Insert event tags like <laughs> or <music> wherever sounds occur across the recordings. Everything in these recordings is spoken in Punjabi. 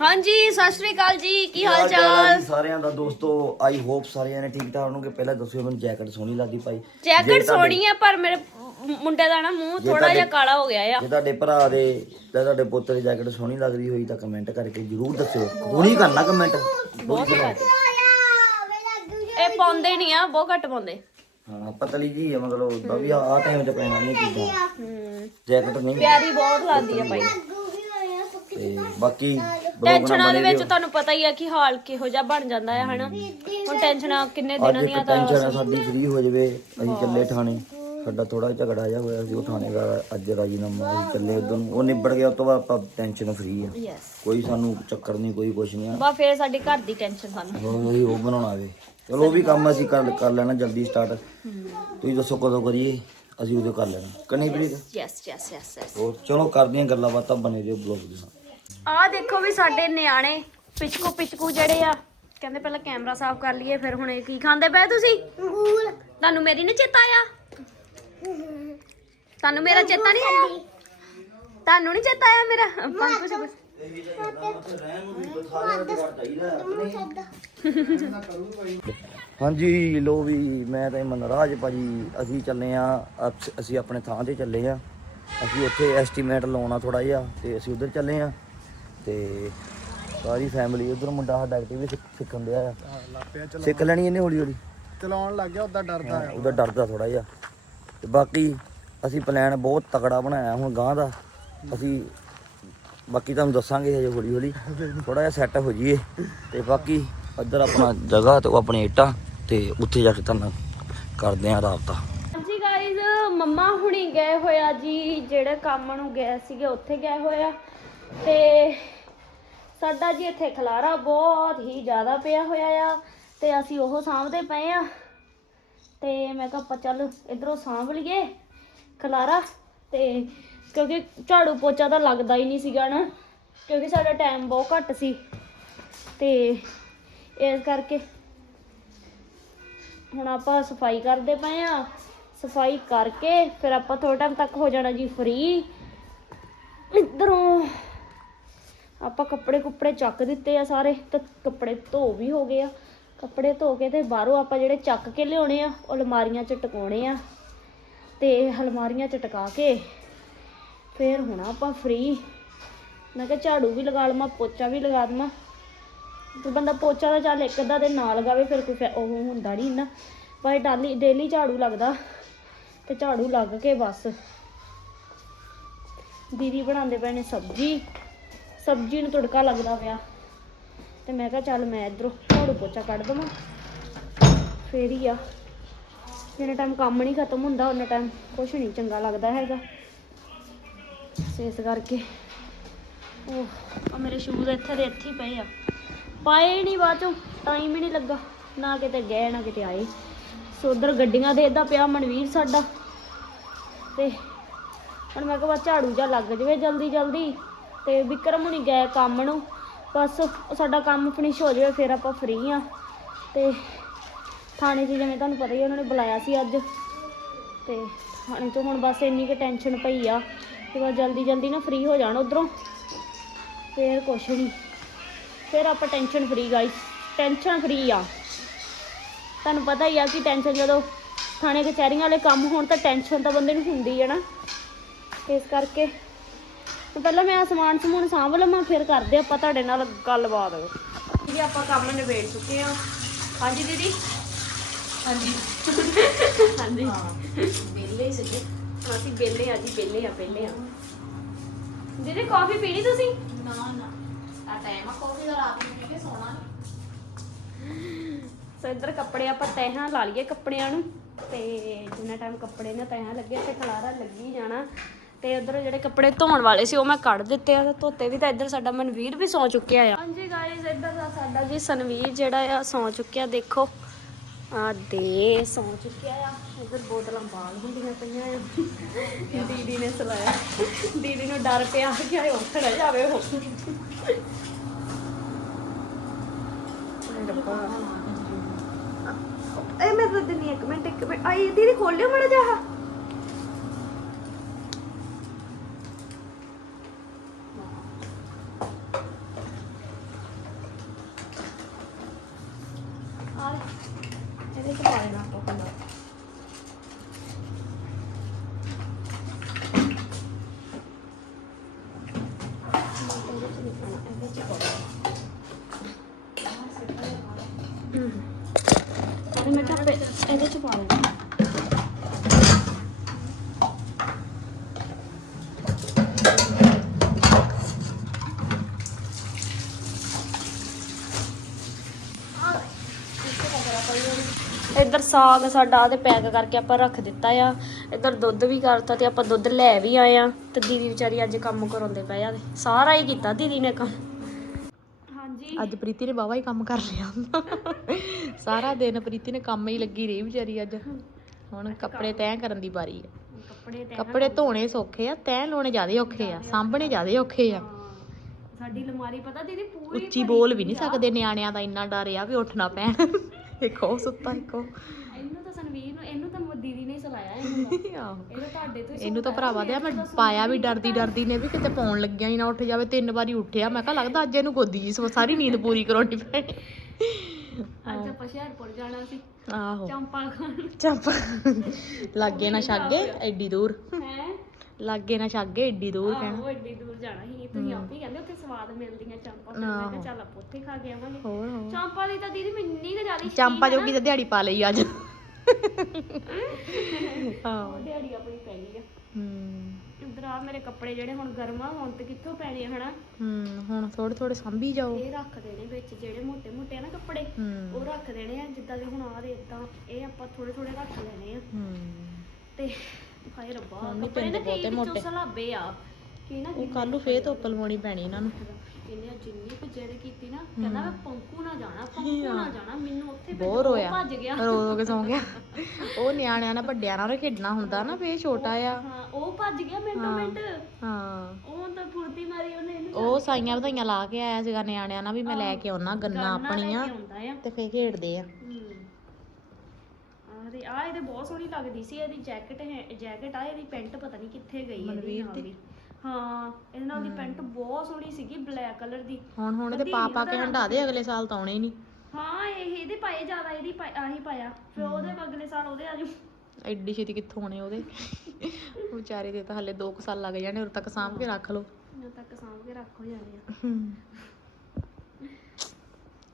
ਹਾਂਜੀ ਸਤਿ ਸ਼੍ਰੀ ਅਕਾਲ ਜੀ ਕੀ ਹਾਲ ਚਾਲ ਸਾਰਿਆਂ ਦਾ? ਦੋਸਤੋ ਆਈ ਹੋਪ ਸਾਰਿਆਂ ਨੇ ਠੀਕ ਠਾਕ ਹੋਣਗੇ। ਪਹਿਲਾਂ ਦੱਸਿਓ ਮੈਨੂੰ ਜੈਕਟ ਸੋਹਣੀ ਲੱਗੀ ਭਾਈ। ਜੇ ਜੈਕਟ ਸੋਹਣੀ ਆ ਪਰ ਮੇਰੇ ਮੁੰਡੇ ਦਾ ਨਾ ਮੂੰਹ ਥੋੜਾ ਜਿਹਾ ਕਾਲਾ ਹੋ ਗਿਆ ਆ। ਜੇ ਤੁਹਾਡੇ ਭਰਾ ਦੇ ਜਾਂ ਤੁਹਾਡੇ ਪੁੱਤ ਦੀ ਜੈਕਟ ਸੋਹਣੀ ਲੱਗਦੀ ਹੋਈ ਤਾਂ ਕਮੈਂਟ ਕਰਕੇ ਜਰੂਰ ਦੱਸਿਓ। ਹੁਣੀ ਕਰਨਾ ਕਮੈਂਟ ਬਹੁਤ ਘੱਟ। ਇਹ ਪਾਉਂਦੇ ਨਹੀਂ ਆ ਬਹੁਤ ਘੱਟ ਪਾਉਂਦੇ। ਹਾਂ ਪਤਲੀ ਜੀ ਆ ਮਤਲਬ ਵੀ ਆ ਟਾਈਮ ਚ ਪੈਣਾ ਨਹੀਂ ਚੀਜ਼ਾਂ ਹੂੰ ਜੈਕਟ ਨਹੀਂ ਪਿਆਰੀ ਬਹੁਤ ਲੱਗਦੀ ਆ ਭਾਈ। ਤੇ ਬਾਕੀ ਟੈਨਸ਼ਨਾਂ ਦੇ ਵਿੱਚ ਤੁਹਾਨੂੰ ਪਤਾ ਹੀ ਆ ਕਿ ਹਾਲ ਕਿਹੋ ਜਿਹਾ ਬਣ ਜਾਂਦਾ ਹੈ ਹਨਾ? ਹੁਣ ਟੈਨਸ਼ਨਾਂ ਕਿੰਨੇ ਦਿਨਾਂ ਦੀਆਂ ਤਾਂ ਟੈਨਸ਼ਨ ਆ ਸਾਡੀ ਫ੍ਰੀ ਹੋ ਜਾਵੇ। ਅਸੀਂ ਚੱਲੇ ਥਾਣੇ ਸਾਡਾ ਥੋੜਾ ਝਗੜਾ ਜਿਹਾ ਹੋਇਆ ਸੀ ਉਹ ਥਾਣੇ ਦਾ ਅੱਜ ਰਾਜੀਨਾਮਾ ਅਸੀਂ ਚੱਲੇ ਉਦੋਂ ਉਹ ਨਿਬੜ ਗਿਆ ਉਸ ਤੋਂ ਬਾਅਦ ਆਪਾਂ ਟੈਨਸ਼ਨ ਫ੍ਰੀ ਆ। ਕੋਈ ਸਾਨੂੰ ਚੱਕਰ ਨਹੀਂ ਕੋਈ ਕੁਛ ਨਹੀਂ ਆ। ਬਾ ਫੇਰ ਸਾਡੀ ਘਰ ਦੀ ਟੈਨਸ਼ਨ ਸਾਨੂੰ। ਹੁਣ ਉਹੀ ਬਣਾਉਣਾ ਵੇ ਚਲੋ ਉਹ ਵੀ ਕੰਮ ਅਸੀਂ ਕਰ ਕਰ ਲੈਣਾ ਜਲਦੀ ਸਟਾਰਟ ਤੁਸੀਂ ਦੱਸੋ ਕਦੋਂ ਕਰੀਏ? ਅਸੀਂ ਉਦੋਂ ਕਰ ਲੈਣਾ। Kanipreet? Yes yes yes yes ਹੋਰ ਚਲੋ ਕਰਦੀਆਂ ਗੱਲਾਂ ਬਾਤਾਂ ਬਣੇ ਰਹੋ ਬਲੌਗ ਦੇ ਨਾਲ। ਆਹ ਦੇਖੋ ਵੀ ਸਾਡੇ ਨਿਆਣੇ ਪਿਚਕੂ ਪਿਚਕੂ ਜਿਹੜੇ ਆ ਕਹਿੰਦੇ ਪਹਿਲਾਂ ਕੈਮਰਾ ਸਾਫ਼ ਕਰ ਲਈਏ ਫਿਰ ਹੁਣ ਇਹ ਕੀ ਖਾਂਦੇ ਪਏ ਤੁਸੀਂ? ਤੁਹਾਨੂੰ ਮੇਰੀ ਨੀ ਚੇਤਾ ਆਇਆ? ਤੁਹਾਨੂੰ ਮੇਰਾ ਚੇਤਾ ਨਹੀਂ ਆਇਆ? ਤੁਹਾਨੂੰ ਨਹੀਂ ਚੇਤਾ ਆਇਆ ਮੇਰਾ? ਪੰਜ ਹਾਂਜੀ ਲੋ ਵੀ ਮੈਂ ਤੇ ਮਨਰਾਜ ਭਾਜੀ ਅਸੀਂ ਚੱਲੇ ਆ ਅਸੀਂ ਆਪਣੇ ਥਾਂ ਤੇ ਚੱਲੇ ਆ। ਅਸੀਂ ਉੱਥੇ ਐਸਟੀਮੇਟ ਲਾਉਣਾ ਥੋੜਾ ਜਿਹਾ ਤੇ ਅਸੀਂ ਉਧਰ ਚੱਲੇ ਆ। ਤੇ ਸਾਰੀ ਫੈਮਿਲੀ ਉਧਰ ਮੁੰਡਾ ਸਾਡਾ ਐਕਟਿਵ ਸਿੱਖਣ ਦਿਆ ਆ। ਸਿੱਖ ਲੈਣੀ ਇਹਨੇ ਹੌਲੀ ਹੌਲੀ ਚਲਾਉਣ ਲੱਗ ਗਿਆ ਉਦਾਂ ਡਰਦਾ ਆ। ਉਹਦਾ ਡਰਦਾ ਥੋੜਾ ਜਿਹਾ। ਤੇ ਬਾਕੀ ਅਸੀਂ ਪਲਾਨ ਬਹੁਤ ਤਕੜਾ ਬਣਾਇਆ ਹੁਣ ਗਾਂ ਦਾ। ਅਸੀਂ ਬਾਕੀ ਤੁਹਾਨੂੰ ਦੱਸਾਂਗੇ ਹਜੇ ਹੌਲੀ ਹੌਲੀ ਥੋੜਾ ਜਿਹਾ ਸੈੱਟ ਹੋ ਜਾਈਏ। ਤੇ ਬਾਕੀ ਇੱਧਰ ਆਪਣਾ ਜਗ੍ਹਾ ਤੇ ਉਹ ਆਪਣੀ ਇੱਟਾਂ ਤੇ ਉੱਥੇ ਜਾ ਕੇ ਤੁਹਾਨੂੰ ਕਰਦੇ ਆਂ ਰਾਬਤਾ। ਹਾਂਜੀ ਗਾਇਜ਼ ਮੰਮਾ ਹੁਣੀ ਗਏ ਹੋਇਆ ਜੀ ਜਿਹੜੇ ਕੰਮ ਨੂੰ ਗਏ ਸੀਗੇ ਉੱਥੇ ਗਏ ਹੋਇਆ ਤੇ ਸਾਡਾ ਜੀ ਇੱਥੇ ਖਲਾਰਾ ਬਹੁਤ ਹੀ ਜ਼ਿਆਦਾ ਪਿਆ ਹੋਇਆ ਆ ਤੇ ਅਸੀਂ ਉਹ ਸਾਂਭਦੇ ਪਏ ਆ। ਤੇ ਮੈਂ ਕਿਹਾ ਆਪਾਂ ਚੱਲ ਇਧਰੋਂ ਸਾਂਭ ਲਈਏ ਖਲਾਰਾ। ਤੇ ਕਿਉਂਕਿ ਝਾੜੂ ਪੋਚਾ ਤਾਂ ਲੱਗਦਾ ਹੀ ਨਹੀਂ ਸੀਗਾ ਨਾ, ਕਿਉਂਕਿ ਸਾਡਾ ਟਾਈਮ ਬਹੁਤ ਘੱਟ ਸੀ। ਤੇ ਇਸ ਕਰਕੇ ਹੁਣ ਆਪਾਂ ਸਫ਼ਾਈ ਕਰਦੇ ਪਏ ਆ। ਸਫ਼ਾਈ ਕਰਕੇ ਫਿਰ ਆਪਾਂ ਥੋੜਾ ਟਾਈਮ ਤੱਕ ਹੋ ਜਾਣਾ ਜੀ ਫ੍ਰੀ ਇਧਰੋਂ ਆਪਾਂ ਕੱਪੜੇ ਕੁੱਪੜੇ ਚੱਕ ਦਿੱਤੇ ਆ ਸਾਰੇ, ਤੇ ਕੱਪੜੇ ਧੋ ਵੀ ਹੋ ਗਏ ਆ। ਕੱਪੜੇ ਧੋ ਕੇ ਤੇ ਬਾਹਰੋਂ ਆਪਾਂ ਜਿਹੜੇ ਚੱਕ ਕੇ ਲਿਆਉਣੇ ਆ, ਉਹ ਅਲਮਾਰੀਆਂ 'ਚ ਟਿਕਾਉਣੇ ਆ। ਤੇ ਅਲਮਾਰੀਆਂ 'ਚ ਟਿਕਾ ਕੇ ਫਿਰ ਹੁਣ ਆਪਾਂ ਫ੍ਰੀ ਮੈਂ ਕਿਹਾ ਝਾੜੂ ਵੀ ਲਗਾ ਲਵਾਂ, ਪੋਚਾ ਵੀ ਲਗਾ ਦੇਵਾਂ। ਤੇ ਬੰਦਾ ਪੋਚਾ ਦਾ ਚੱਲ ਇੱਕ ਅੱਧਾ ਦੇ ਨਾਲ ਲਗਾਵੇ, ਫਿਰ ਕੋਈ ਫੈ- ਉਹ ਹੁੰਦਾ ਨਹੀਂ ਨਾ ਪਰ ਡਾਲੀ, ਡੇਲੀ ਝਾੜੂ ਲੱਗਦਾ। ਤੇ ਝਾੜੂ ਲੱਗ ਕੇ ਬਸ। ਦੀਦੀ ਬਣਾਉਂਦੇ ਪਏ ਨੇ ਸਬਜ਼ੀ। ਸਬਜ਼ੀ ਨੂੰ ਤੜਕਾ ਲੱਗਦਾ ਪਿਆ। ਤੇ ਮੈਂ ਕਿਹਾ ਚੱਲ ਮੈਂ ਇਧਰੋਂ ਝਾੜੂ ਪੋਚਾ ਕੱਢ ਦਵਾਂ। ਫੇਰ ਹੀ ਆ। ਜਿੰਨਾ ਟਾਈਮ ਕੰਮ ਨਹੀਂ ਖਤਮ ਹੁੰਦਾ ਉਹਨਾਂ ਟਾਈਮ ਕੁਛ ਨਹੀਂ ਚੰਗਾ ਲੱਗਦਾ ਹੈਗਾ। ਇਸ ਕਰਕੇ ਉਹ ਆ ਮੇਰੇ ਸ਼ੂਜ਼ ਇੱਥੇ ਦੇ ਇੱਥੇ ਪਏ ਆ। ਪਾਏ ਨਹੀਂ ਬਾਅਦ ਚੋਂ ਟਾਈਮ ਹੀ ਨਹੀਂ ਲੱਗਾ। ਨਾ ਕਿਤੇ ਗਏ, ਨਾ ਕਿਤੇ ਆਏ। ਸੋ ਉਧਰ ਗੱਡੀਆਂ ਦੇ ਇਦਾਂ ਪਿਆ ਮਨਵੀਰ ਸਾਡਾ। ਤੇ ਹੁਣ ਮੈਂ ਕਿਹਾ ਝਾੜੂ ਜਾ ਲੱਗ ਜਵੇ ਜਲਦੀ ਜਲਦੀ ਤੇ ਵਿਕਰਮ ਹੁਣੀ ਗਏ ਕੰਮ ਨੂੰ। ਬਸ ਸਾਡਾ ਕੰਮ ਫਿਨਿਸ਼ ਹੋ ਜਾਵੇ ਫਿਰ ਆਪਾਂ ਫ੍ਰੀ ਆ ਤੇ ਥਾਣੇ 'ਚ ਜਿਵੇਂ ਤੁਹਾਨੂੰ ਪਤਾ ਹੀ ਆ, ਉਹਨਾਂ ਨੇ ਬੁਲਾਇਆ ਸੀ ਅੱਜ। ਤੇ ਥਾਣੇ 'ਚ ਹੁਣ ਬਸ ਇੰਨੀ ਕੁ ਟੈਨਸ਼ਨ ਪਈ ਆ ਕਿ ਬਸ ਜਲਦੀ ਜਲਦੀ ਨਾ ਫ੍ਰੀ ਹੋ ਜਾਣ ਉਧਰੋਂ। ਫਿਰ ਕੁਛ ਨਹੀਂ ਫਿਰ ਆਪਾਂ tension free guys tension free ਆ। ਤੁਹਾਨੂੰ ਪਤਾ ਹੀ ਆ ਕਿ ਟੈਨਸ਼ਨ ਜਦੋਂ ਥਾਣੇ ਕਚਹਿਰੀਆਂ ਵਾਲੇ ਕੰਮ ਹੋਣ ਤਾਂ ਟੈਨਸ਼ਨ ਤਾਂ ਬੰਦੇ ਨੂੰ ਹੁੰਦੀ ਹੈ ਨਾ। ਇਸ ਕਰਕੇ ਤੇ ਪਹਿਲਾਂ ਮੈਂ ਸਮਾਨ ਸਮੂਨ ਸਾਂਭ ਲਵਾਂ ਫਿਰ ਕਰਦੇ ਆਪਾਂ ਤੁਹਾਡੇ ਨਾਲ ਗੱਲਬਾਤ। ਜੀ ਆਪਾਂ ਕੰਮ ਨਿਬੇੜ ਚੁੱਕੇ ਆ ਹਾਂਜੀ ਦੀਦੀ? ਹਾਂਜੀ। ਹਾਂਜੀ। ਬੇਲੇ ਸਿੱਧੇ ਅਸੀਂ ਬੇਲੇ ਆ ਜੀ ਬੇਲੇ ਆ ਬੇਲੇ ਆ। ਦੀਦੀ ਕਾਫੀ ਪੀਣੀ ਤੁਸੀਂ? ਨਾ ਨਾ। ਆ ਟਾਈਮ ਆ ਕਾਫੀ ਦਾ ਰਾਤ ਨੂੰ ਪੀ ਕੇ ਸੋਣਾ ਸੋ ਇੱਧਰ ਕੱਪੜੇ ਆਪਾਂ ਤਹਿਾਂ ਲਾ ਲਈਏ ਕੱਪੜਿਆਂ ਨੂੰ। ਤੇ ਜਿੰਨਾ ਟਾਈਮ ਕੱਪੜੇ ਨੇ ਤਹਿਾਂ ਲੱਗੇ ਤੇ ਖਲਾਰਾ ਲੱਗੀ ਜਾਣਾ। ਤੇ ਉਧਰ ਜਿਹੜੇ ਕੱਪੜੇ ਧੋਣ ਵਾਲੇ ਸੀ ਉਹ ਮੈਂ ਕੱਢ ਦਿੱਤੇ ਆ ਤੇ ਧੋਤੇ ਵੀ ਤਾਂ ਇੱਧਰ ਸਾਡਾ ਮਨਵੀਰ ਵੀ ਸੌ ਚੁੱਕਿਆ ਆ। ਹਾਂਜੀ ਗਾਇਸ ਇੱਧਰ ਦਾ ਸਾਡਾ ਜੀ ਸਨਵੀਰ ਜਿਹੜਾ ਆ ਸੌ ਚੁੱਕਿਆ ਦੇਖੋ। ਆ ਦੇ ਸੌ ਚੁੱਕਿਆ ਆ। ਇੱਧਰ ਬੋਤਲਾਂ ਬਾਲ ਹੁੰਦੀਆਂ ਪਈਆਂ ਆ। ਦੀਦੀ ਨੇ ਸਲਾਇਆ। ਦੀਦੀ ਨੂੰ ਡਰ ਪਿਆ ਕਿ ਇਹ ਉੱਠ ਨਾ ਜਾਵੇ ਉਹ। ਇਹ ਮੈਂ ਤਾਂ ਦਿਨੀ ਇੱਕ ਮਿੰਟ ਇੱਕ ਮਿੰਟ। ਆਈ ਦੀਦੀ ਖੋਲਿਓ ਮੜਾ ਜਾ ਇਹਦੇ ਚ ਪਾਓ ਹੂੰ ਅਰੇ ਇਹਦੇ ਚ ਪਾ ਲੈਣਾ ਇੱਧਰ ਸਾਗ ਸਾਡਾ ਤੇ ਪੈਕ ਕਰਕੇ ਆਪਾਂ ਰੱਖ ਦਿੱਤਾ ਆ। ਇੱਧਰ ਦੁੱਧ ਵੀ ਕਰਤਾ ਤੇ ਆਪਾਂ ਦੁੱਧ ਲੈ ਵੀ ਆਏ ਆ। ਤੇ ਦੀਦੀ ਵਿਚਾਰੀ ਅੱਜ ਕੰਮ ਕਰਾਉਂਦੇ ਪਏ ਆ ਸਾਰਾ ਹੀ ਕੀਤਾ ਦੀਦੀ ਨੇ ਕੰਮ। ਅੱਜ ਪ੍ਰੀਤੀ ਨੇ ਬਾਵਾ ਹੀ ਕੰਮ ਕਰ ਲਿਆ ਸਾਰਾ ਦਿਨ ਪ੍ਰੀਤੀ ਨੇ ਕੰਮ ਹੀ ਲੱਗੀ ਰਹੀ ਵਿਚਾਰੀ ਅੱਜ। ਹੁਣ ਕੱਪੜੇ ਤੈਅ ਕਰਨ ਦੀ ਵਾਰੀ ਹੈ ਕੱਪੜੇ ਧੋਣੇ ਸੌਖੇ ਆ ਤੈਅ ਲਾਉਣੇ ਜ਼ਿਆਦੇ ਔਖੇ ਆ ਸਾਂਭਣੇ ਜ਼ਿਆਦੇ ਔਖੇ ਆ। ਸਾਡੀ ਲਮਾਰੀ ਪਤਾ ਦੀਦੀ ਪੂਰੀ ਉੱਚੀ ਬੋਲ ਵੀ ਨਹੀਂ ਸਕਦੇ ਨਿਆਣਿਆਂ ਦਾ ਇੰਨਾ ਡਰ ਆ ਵੀ ਉੱਠਣਾ ਪੈਣ। ਇੱਕੋ ਸੁੱਤਾ ਇੱਕੋ ਇਹਨੂੰ ਤਾਂ ਸੰਵੀਰ ਨੂੰ ਇਹਨੂੰ ਤਾਂ ਦੀਦੀ ਨੇ ਹੀ ਸਲਾਇਆ ਇਹਨੂੰ ਤਾਂ ਆਹੋ। ਇਹ ਤਾਂ ਤੁਹਾਡੇ ਤੋਂ ਹੀ ਇਹਨੂੰ ਤਾਂ ਭਰਾਵਾ ਦਿਆ ਮੈਂ ਪਾਇਆ ਵੀ ਡਰਦੀ ਡਰਦੀ ਨੇ ਵੀ ਕਿਤੇ ਪਾਉਣ ਲੱਗਿਆ ਹੀ ਨਾ ਉੱਠ ਜਾਵੇ ਤਿੰਨ ਵਾਰੀ ਉੱਠਿਆ। ਮੈਂ ਕਿਹਾ ਲੱਗਦਾ ਅੱਜ ਇਹਨੂੰ ਗੋਦੀ ਜੀ ਸੋ ਸਾਰੀ ਨੀਂਦ ਪੂਰੀ ਕਰਾਉਣੀ ਪੈਣੀ ਅੱਜ ਆਪਾਂ ਹੁਸ਼ਿਆਰਪੁਰ ਜਾਣਾ ਸੀ। ਆਹੋ। ਚੰਪਾ ਖਾਣ। ਚੱਪ ਲੱਗੇ ਨਾ ਛਾਗੇ ਐਡੀ ਦੂਰ। ਹੈ? ਲੱਗੇ ਨਾ ਛਾਗੇ ਐਡੀ ਦੂਰ ਕਹਿਣਾ। ਉਹ ਏਡੀ ਦੂਰ ਜਾਣਾ ਸੀ। ਤੁਸੀਂ ਆਪੇ ਹੀ ਕਹਿੰਦੇ ਉੱਥੇ ਸਵਾਦ ਮਿਲਦੀਆਂ ਚੰਪਾ ਫਿਰ। ਮੈਂ ਕਿਹਾ ਚੱਲ ਆਪਾਂ ਉੱਥੇ ਖਾ ਕੇ ਆਵਾਂਗੇ। ਚੰਪਾ ਦੀ ਤਾਂ ਦੀਦੀ ਮੈਨੂੰ ਨਹੀਂ ਜ਼ਿਆਦਾ ਚੰਪਾ ਜੋਗੀ ਤਾਂ ਦਿਹਾੜੀ ਪਾ ਲਈ ਅੱਜ। ਹਾਂ। ਦਿਹਾੜੀ ਆਪਣੀ ਪੈ ਆ। ਹੁਣ ਤੇ ਕਿੱਥੋਂ ਪੈਣੇ ਹਨਾ? ਹੂੰ ਹੁਣ ਥੋੜੇ ਥੋੜੇ ਸੰਭੀ ਜਾਓ। ਇਹ ਰੱਖ ਦੇਣੇ ਵਿੱਚ ਜਿਹੜੇ ਮੋਟੇ ਮੋਟੇ ਆ ਨਾ ਕੱਪੜੇ ਉਹ ਰੱਖ ਦੇਣੇ ਆ ਜਿੱਦਾਂ ਦੇ ਹੁਣ ਆ ਦੇ ਤਾਂ ਇਹ ਆਪਾਂ ਥੋੜੇ ਥੋੜੇ ਰੱਖ ਲੈਣੇ ਆ। ਸਲਾਬੇ ਆ। ਕਿ ਫੇਰ ਧੁੱਪ ਪੈਣੀ ਇਹਨੇ ਜਿੰਨੀ ਕੁ ਜਿੱਦ ਕੀਤੀ ਨਾ ਕਹਿੰਦਾ ਮੈਂ ਪੰਕੂ ਨਾ ਜਾਣਾ ਪੰਕੂ ਨਾ ਜਾਣਾ ਮੈਨੂੰ ਉੱਥੇ। ਬਹੁਤ ਰੋਇਆ ਭੱਜ ਗਿਆ। ਰੋ ਰੋ ਕੇ ਸੌਂ ਗਿਆ। ਉਹ ਨਿਆਣਿਆਂ ਨਾਲ ਵੱਡਿਆਂ ਨਾਲ ਖੇਡਣਾ ਹੁੰਦਾ ਨਾ ਫੇਰ ਛੋਟਾ ਆ। ਹਾਂ ਉਹ ਭੱਜ ਗਿਆ ਮਿੰਟੋ ਮਿੰਟ। ਹਾਂ। ਉਹ ਤਾਂ ਫੁਰਤੀ ਮਾਰੀ ਉਹਨੇ ਇਹਨੂੰ ਉਹ ਸਾਈਆਂ ਵਧਾਈਆਂ ਲਾ ਕੇ ਆਇਆ ਸੀਗਾ ਨਿਆਣਿਆਂ ਨਾਲ ਵੀ ਮੈਂ ਲੈ ਕੇ ਆਉਣਾ ਗੰਨਾ ਆਪਣੀਆਂ ਤੇ ਫੇਰ ਖੇਡਦੇ ਆ। ਤੇ ਆ ਇਹਦੇ ਬਹੁਤ ਸੋਹਣੀ ਲੱਗਦੀ ਸੀ ਇਹਦੀ ਜੈਕਟ ਹੈ ਜੈਕਟ ਆ ਇਹਦੀ ਪੈਂਟ ਪਤਾ ਨਹੀਂ ਕਿੱਥੇ ਗਈ ਇਹਦੀ ਨਾਲ ਦੀ। ਹਾਂ ਇਹਦੇ ਨਾਲ ਦੀ ਪੈਂਟ ਬਹੁਤ ਸੋਹਣੀ ਸੀਗੀ ਬਲੈਕ ਕਲਰ ਦੀ। ਹੁਣ ਹੁਣ ਇਹਦੇ ਪਾ ਪਾ ਕੇ ਹੰਡਾ ਦੇ ਅਗਲੇ ਸਾਲ ਤਾਂ ਆਉਣੇ ਹੀ ਨਹੀਂ। ਹਾਂ ਇਹ ਇਹਦੇ ਪਾਏ ਜ਼ਿਆਦਾ ਇਹਦੀ ਪਾਏ- ਆਹੀ ਪਾਇਆ। ਫਿਰ ਉਹਦੇ ਅਗਲੇ ਸਾਲ ਉਹਦੇ ਆਜੂ ਐਡੀ ਛੇਤੀ ਕਿੱਥੋਂ ਆਉਣੇ ਉਹਦੇ? ਉਹ <laughs> ਵਿਚਾਰੇ ਦੇ ਤਾਂ ਹਲੇ 2 ਸਾਲ ਲੱਗ ਜਾਣੇ ਉਦੋਂ ਤੱਕ ਸਾਂਭ ਕੇ ਰੱਖ ਲਓ। ਜਦੋਂ ਤੱਕ ਸਾਂਭ ਕੇ ਰੱਖ ਆ। ਹੂੰ।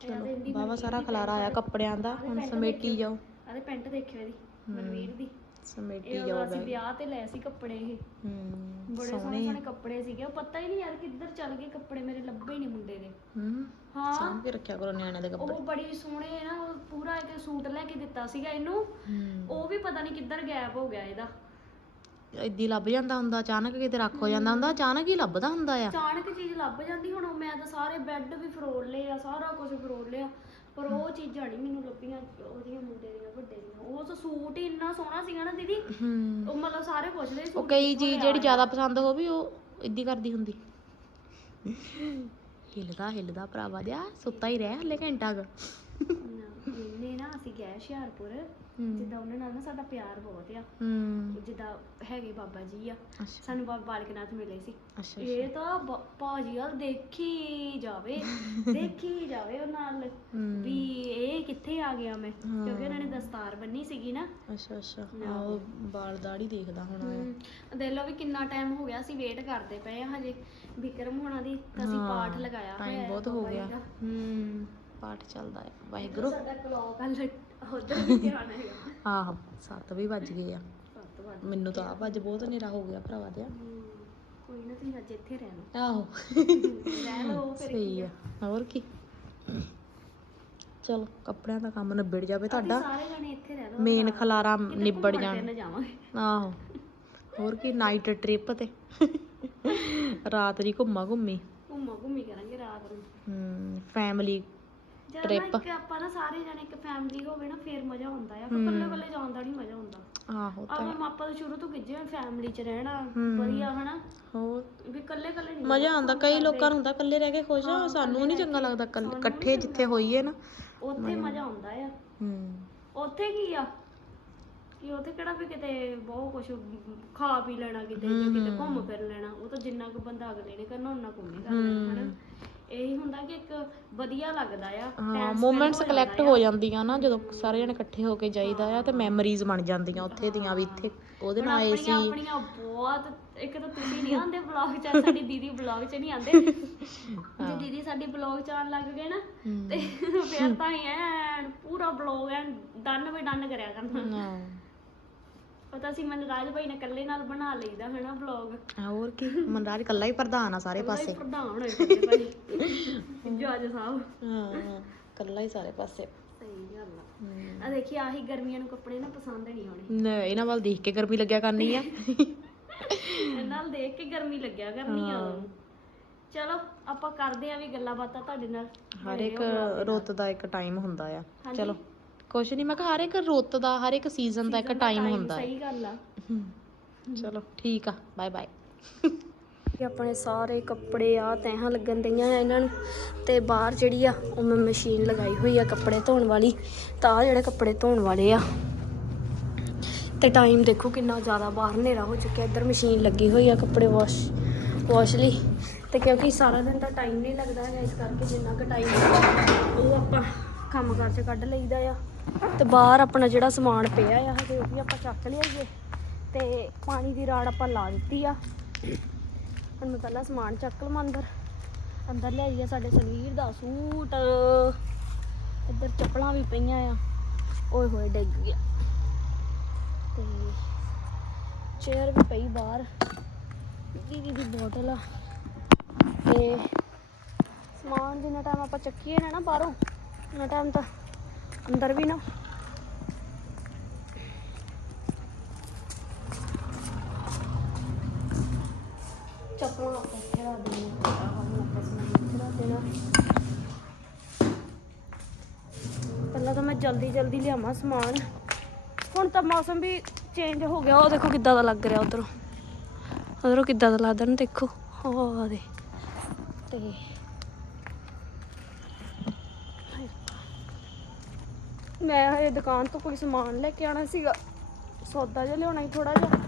ਚਲੋ ਬਾਵਾ ਸਾਰਾ ਖਲਾਰਾ ਆਇਆ ਕੱਪੜਿਆਂ ਦਾ ਹੁਣ ਸਮੇਟੀ ਜਾਓ। ਆਦੇ ਪੈਂਟ ਦੇਖਿਓ ਇਹਦੀ ਮਨਵੀਰ ਦੀ। ਸਮੇਟੀ ਇਹ ਉਦੋਂ ਅਸੀਂ ਵਿਆਹ ਤੇ ਲਏ ਸੀ ਕੱਪੜੇ ਇਹ। ਹੂੰ ਬੜੇ ਸੋਹਣੇ ਸੋਹਣੇ ਕੱਪੜੇ ਸੀਗੇ। ਉਹ ਪਤਾ ਹੀ ਨਹੀਂ ਯਾਰ ਕਿੱਧਰ ਚੱਲ ਗਏ ਕੱਪੜੇ ਮੇਰੇ ਲੱਭੇ ਹੀ ਨਹੀਂ ਮੁੰਡੇ ਦੇ। ਹੂੰ ਹਾਂ। ਸਾਂਭ ਕੇ ਰੱਖਿਆ ਕਰੋ ਨਿਆਣਿਆਂ ਦੇ ਕੱਪੜੇ। ਉਹ ਬੜੀ ਸੋਹਣੇ ਹੈ ਨਾ ਉਹ ਪੂਰਾ ਇੱਕ ਸੂਟ ਲੈ ਕੇ ਦਿੱਤਾ ਸੀਗਾ ਇਹਨੂੰ। ਹੂੰ। ਉਹ ਵੀ ਪਤਾ ਨਹੀਂ ਕਿੱਧਰ ਗਾਇਬ ਹੋ ਗਿਆ ਇਹਦਾ। ਇੱਦੀ ਲੱਭ ਜਾਂਦਾ ਹੁੰਦਾ ਅਚਾਨਕ ਕਿਤੇ ਰੱਖ ਹੋ ਜਾਂਦਾ ਹੁੰਦਾ ਅਚਾਨਕ ਹੀ ਲੱਭਦਾ ਹੁੰਦਾ ਆ। ਅਚਾਨਕ ਚੀਜ਼ ਲੱਭ ਜਾਂਦੀ ਹੁਣ ਉਹ ਮੈਂ ਤਾਂ ਸਾਰੇ ਬੈੱਡ ਵੀ ਫਰੋਲ ਲਏ ਆ ਸਾਰਾ ਕੁਝ ਫਰੋਲ ਲਿਆ। ਪਰ ਉਹ ਚੀਜ਼ਾਂ ਨਹੀਂ ਮੈਨੂੰ ਲੱਭੀਆਂ ਉਹਦੀਆਂ ਮੁੰਡੇ ਦੀਆਂ ਵੱਡੇ ਦੀਆਂ। ਉਹ ਤਾਂ ਸੂਟ ਹੀ ਇੰਨਾ ਸੋਹਣਾ ਸੀਗਾ ਨਾ ਦੀਦੀ। ਹੂੰ। ਉਹ ਮਤਲਬ ਸਾਰੇ ਪੁੱਛਦੇ ਸੀ ਉਹ ਕਈ ਚੀਜ਼ ਜਿਹੜੀ ਜ਼ਿਆਦਾ ਪਸੰਦ ਹੋਵੇ ਉਹ ਇੱਦੀ ਕਰਦੀ ਹੁੰਦੀ। ਹਿਲਦਾ ਹਿਲਦਾ ਭਰਾਵਾ ਦਿਆ ਸੁੱਤਾ ਹੀ ਰਹਿ ਹਲੇ ਘੰਟਾ ਕ। ਅਸੀਂ ਗਏ ਹੁਸ਼ਿਆਰਪੁਰ ਜਿੱਦਾਂ ਉਹਨਾਂ ਨਾਲ ਨਾ ਸਾਡਾ ਪਿਆਰ ਬਹੁਤ ਆ। ਹੂੰ। ਜਿੱਦਾਂ ਹੈਗੇ ਬਾਬਾ ਜੀ ਆ। ਸਾਨੂੰ ਬਾਬਾ ਬਾਲਕਨਾਥ ਮਿਲੇ ਸੀ। ਇਹ ਤਾਂ ਭਾਜੀ ਵਾਲ ਦੇਖੀ ਜਾਵੇ <laughs> ਦੇਖੀ ਜਾਵੇ ਉਹ ਨਾਲ ਵੀ ਇਹ ਕਿੱਥੇ ਆ ਗਿਆ ਮੈਂ। ਕਿਉਂਕਿ ਉਹਨਾਂ ਨੇ ਦਸਤਾਰ ਬੰਨੀ ਸੀਗੀ ਨਾ। ਅੱਛਾ ਅੱਛਾ। ਆਹੋ ਬਾਲ ਦਾੜੀ ਦੇਖਦਾ ਹੁਣ ਦੇਖ ਲਓ ਵੀ ਕਿੰਨਾ ਟਾਈਮ ਹੋ ਗਿਆ ਅਸੀਂ ਵੇਟ ਕਰਦੇ ਪਏ ਆ ਹਜੇ। ਵਿਕਰਮ ਹੋਣਾ ਦੀ ਤਾਂ ਅਸੀਂ ਪਾਠ ਲਗਾਇਆ ਹੋਇਆ ਟਾਈਮ ਹੈ ਬਹੁਤ ਹੋ ਗਿਆ। ਹੂੰ। ਪਾਠ ਚੱਲਦਾ ਹੈ। ਵਾਹਿਗੁਰੂ। ਸਾਡਾ ਕਲੌਕ ਆ ਉਧਰ ਵੀ <laughs> ਧਿਆਨ ਹੈਗਾ। ਆਹੋ 7 ਵੀ ਵੱਜ ਗਏ ਆ। ਸੱਤ ਵੱਜ ਮੈਨੂੰ ਤਾਂ ਆਪ ਅੱਜ ਬਹੁਤ ਹਨੇਰਾ ਹੋ ਗਿਆ ਭਰਾਵਾ ਹਮ, ਕੋਈ ਨਾ ਤੁਸੀਂ ਅੱਜ ਇੱਥੇ ਰਹਿ ਲਓ ਆਹੋ। ਰਹਿ ਲਓ ਫਿਰ ਸਹੀ ਆ। ਹੋਰ ਕੀ। ਚਲੋ ਕੱਪੜਿਆਂ ਦਾ ਕੰਮ ਨਿਬੜ ਜਾਵੇ ਤੁਹਾਡਾ। ਸਾਰੇ ਜਣੇ ਇੱਥੇ ਰਹਿ ਲਓ ਮੇਨ ਖਲਾਰਾ ਨਿਬੜ ਜਾਣ। ਘੁੰਮਣ ਜਾਵਾਂਗੇ। ਆਹੋ। ਹੋਰ ਕੀ ਨਾਈਟ ਟ੍ਰਿਪ ਤੇ। <laughs> ਰਾਤ ਦੀ ਘੁੰਮਾ ਘੁੰਮੀ ਘੁੰਮਾ ਘੁੰਮੀ ਕਰਾਂਗੇ ਰਾਤ ਨੂੰ। ਹਮ ਫੈਮਿਲੀ ਨਾ ਇੱਕ ਆਪਾਂ ਨਾ ਸਾਰੇ ਜਣੇ ਇੱਕ ਫੈਮਿਲੀ ਹੋਵੇ ਨਾ ਫੇਰ ਮਜ਼ਾ ਆਉਂਦਾ ਆ ਫਿਰ ਇਕੱਲੇ ਇਕੱਲੇ ਜਾਣ ਦਾ ਨਹੀਂ ਮਜ਼ਾ ਆਉਂਦਾ। ਆਹੋ ਆਪਾਂ ਆਪਾਂ ਤਾਂ ਸ਼ੁਰੂ ਤੋਂ ਗਿੱਜੇ ਫੈਮਿਲੀ 'ਚ ਰਹਿਣਾ ਵਧੀਆ ਹਨਾ? ਹੋਰ? ਵੀ ਇਕੱਲੇ ਇਕੱਲੇ ਨਹੀਂ ਮਜ਼ਾ ਆਉਂਦਾ ਕਈ ਲੋਕਾਂ ਨੂੰ ਹੁੰਦਾ ਇਕੱਲੇ ਰਹਿ ਕੇ ਖੁਸ਼ ਆ ਸਾਨੂੰ ਨਹੀਂ ਚੰਗਾ ਲੱਗਦਾ ਇਕੱਠੇ ਜਿੱਥੇ ਹੋਈਏ ਨਾ। ਉੱਥੇ ਮਜ਼ਾ ਆਉਂਦਾ। ਆ ਹਮ ਉੱਥੇ ਕੀ ਆ? ਕਿ ਉੱਥੇ ਕਿਹੜਾ ਵੀ ਕਿਤੇ ਬਹੁਤ ਕੁਝ ਖਾ ਪੀ ਲੈਣਾ ਕਿਤੇ ਜਾਂ ਕਿਤੇ ਘੁੰਮ ਫਿਰ ਲੈਣਾ ਉਹ ਤਾਂ ਜਿੰਨਾ ਕੁ ਬੰਦਾ ਅਗਲੇ ਨੇ ਕਰਨਾ ਉਹਨਾਂ ਘੁੰਮੇ ਕਰ ਲੈਣਾ ਹਨਾ? ਇਹੀ ਹੁੰਦਾ ਕਿ ਇੱਕ ਵਧੀਆ ਲੱਗਦਾ ਆ ਹਾਂ ਮੂਮੈਂਟਸ ਕਲੈਕਟ ਹੋ ਜਾਂਦੀਆਂ ਨਾ ਜਦੋਂ ਸਾਰੇ ਜਣੇ ਇਕੱਠੇ ਹੋ ਕੇ ਜਾਈਦਾ ਆ ਤੇ ਮੈਮਰੀਜ਼ ਬਣ ਜਾਂਦੀਆਂ ਉੱਥੇ ਦੀਆਂ ਵੀ ਇੱਥੇ ਉਹਦੇ ਨਾਲ ਆਏ ਸੀ ਆਪਣੀਆਂ ਬਹੁਤ ਇੱਕ ਤਾਂ ਤੁਸੀਂ ਨਹੀਂ ਆਉਂਦੇ ਵਲੌਗ 'ਚ ਸਾਡੀ ਦੀਦੀ ਵਲੌਗ 'ਚ ਨਹੀਂ ਆਉਂਦੇ। ਜਿਹੜੀ ਸਾਡੀ ਬਲੌਗ ਚਾਣ ਲੱਗ ਗਏ ਨਾ। ਤੇ ਫਿਰ ਤਾਂ ਹੀ ਐਨ ਪੂਰਾ ਬਲੌਗ ਐਨ ਡਨ ਵੀ ਡਨ ਕਰਿਆ ਕਰਨਾ। ਹਾਂ। ਪਤਾ ਸੀ ਮਨਰਾਜ ਭਾਈ ਨੇ ਇਕੱਲੇ ਨਾਲ ਬਣਾ ਲਈਦਾ ਹਨਾ ਬਲੌਗ ਹੋਰ ਕੀ? ਮਨਰਾਜ ਕੱਲਾ ਹੀ ਪ੍ਰਧਾਨ ਆ ਸਾਰੇ ਪਾਸੇ। ਪ੍ਰਧਾਨ ਹੋਏ ਪਏ ਭਾਈ। <laughs> ਜੱਜ ਸਾਹਿਬ। ਹਾਂ ਕੱਲਾ ਹੀ ਸਾਰੇ ਪਾਸੇ। ਸਹੀ ਗੱਲ ਆ। ਆ ਦੇਖੀ ਆਹੀ ਗਰਮੀਆਂ ਨੂੰ ਕੱਪੜੇ ਨਾ ਪਸੰਦ ਨਹੀਂ ਆਉਣੇ। ਨਾ, ਇਹਨਾਂ ਵੱਲ ਦੇਖ ਕੇ ਗਰਮੀ ਲੱਗਿਆ ਕਰਨੀ ਆ। ਇਹਨਾਂ ਨਾਲ ਦੇਖ ਕੇ ਗਰਮੀ ਲੱਗਿਆ ਕਰਨੀ ਆ। ਚਲੋ ਆਪਾਂ ਕਰਦੇ ਆ ਵੀ ਗੱਲਾਂ ਬਾਤਾਂ ਤੁਹਾਡੇ ਨਾਲ। ਹਰ ਇੱਕ ਰੁੱਤ ਦਾ ਇੱਕ ਟਾਈਮ ਹੁੰਦਾ ਆ। ਚਲੋ। ਕੁਛ ਨਹੀਂ ਮੈਂ ਕਿਹਾ ਹਰ ਇੱਕ ਰੁੱਤ ਦਾ ਹਰ ਇੱਕ ਸੀਜ਼ਨ ਦਾ ਇੱਕ ਟਾਈਮ ਹੁੰਦਾ ਹੈ। ਸਹੀ ਗੱਲ ਆ। ਚਲੋ ਠੀਕ ਆ। Bye bye. ਕਿ ਆਪਣੇ ਸਾਰੇ ਕੱਪੜੇ ਆ ਤੈਹਾਂ ਲੱਗਣ ਦਈਆਂ ਆ ਇਹਨਾਂ ਨੂੰ। ਤੇ ਬਾਹਰ ਜਿਹੜੀ ਆ ਉਹ ਮੈਂ ਮਸ਼ੀਨ ਲਗਾਈ ਹੋਈ ਆ ਕੱਪੜੇ ਧੋਣ ਵਾਲੀ। ਤਾਂ ਆਹ ਜਿਹੜੇ ਕੱਪੜੇ ਧੋਣ ਵਾਲੇ ਆ। ਤੇ ਟਾਈਮ ਦੇਖੋ ਕਿੰਨਾ ਜ਼ਿਆਦਾ ਬਾਹਰ ਹਨੇਰਾ ਹੋ ਚੁੱਕਿਆ। ਇੱਧਰ ਮਸ਼ੀਨ ਲੱਗੀ ਹੋਈ ਆ ਕੱਪੜੇ ਵਾਸ਼ ਵਾਸ਼ ਲਈ। ਤੇ ਕਿਉਂਕਿ ਸਾਰਾ ਦਿਨ ਤਾਂ ਟਾਈਮ ਨਹੀਂ ਲੱਗਦਾ ਹੈਗਾ ਇਸ ਕਰਕੇ ਜਿੰਨਾ ਕੁ ਟਾਈਮ ਉਹ ਆਪਾਂ ਕੰਮ ਕਾਰ 'ਚ ਕੱਢ ਲਈਦਾ ਆ। ਤੇ ਬਾਹਰ ਆਪਣਾ ਜਿਹੜਾ ਸਮਾਨ ਪਿਆ ਆ, ਹਜੇ ਉਹ ਵੀ ਆਪਾਂ ਚੱਕ ਲਿਆਈਏ। ਤੇ ਪਾਣੀ ਦੀ ਰਾੜ ਆਪਾਂ ਲਾ ਦਿੱਤੀ ਆ। ਹੁਣ ਮੈਂ ਪਹਿਲਾਂ ਸਮਾਨ ਚੱਕ ਲਵਾਂ ਅੰਦਰ। ਅੰਦਰ ਲਿਆਈਏ ਸਾਡੇ ਸਰੀਰ ਦਾ ਸੂਟ। ਇੱਧਰ ਚੱਪਲਾਂ ਵੀ ਪਈਆਂ ਆ। ਓਏ ਹੋਏ, ਡਿੱਗ ਗਿਆ। ਤੇ ਚੇਅਰ ਵੀ ਪਈ ਬਾਹਰ। ਦੀਦੀ ਦੀ ਬੋਤਲ ਆ। ਤੇ ਸਮਾਨ ਜਿੰਨਾ ਟਾਈਮ ਆਪਾਂ ਚੱਕੀਏ ਨਾ ਨਾ ਬਾਹਰੋਂ ਉਹਨਾਂ ਟਾਈਮ ਤਾਂ ਅੰਦਰ ਵੀ ਨਾ। ਚੱਪਲਾਂ ਆਪਾਂ ਇੱਥੇ ਰੱਖ ਦੇਣੀਆਂ ਆਹ ਹੁਣ ਆਪਾਂ ਸਮਾਨ ਇੱਥੇ ਰੱਖ ਦੇਣਾ। ਪਹਿਲਾਂ ਤਾਂ ਮੈਂ ਜਲਦੀ ਜਲਦੀ ਲਿਆਵਾਂ ਸਮਾਨ। ਹੁਣ ਤਾਂ ਮੌਸਮ ਵੀ ਚੇਂਜ ਹੋ ਗਿਆ। ਉਹ ਦੇਖੋ ਕਿੱਦਾਂ ਦਾ ਲੱਗ ਰਿਹਾ ਉਧਰੋਂ। ਉਧਰੋਂ ਕਿੱਦਾਂ ਦਾ ਲੱਗਦਾ ਨਾ, ਦੇਖੋ। ਉਹ ਦੇ। ਤੇ ਹਾਏ ਰੱਬਾ। ਮੈਂ ਹਜੇ ਦੁਕਾਨ ਤੋਂ ਕੋਈ ਸਮਾਨ ਲੈ ਕੇ ਆਣਾ ਸੀਗਾ। ਸੌਦਾ ਜਿਹਾ ਲਿਆਉਣਾ ਹੀ ਥੋੜਾ ਜਿਹਾ।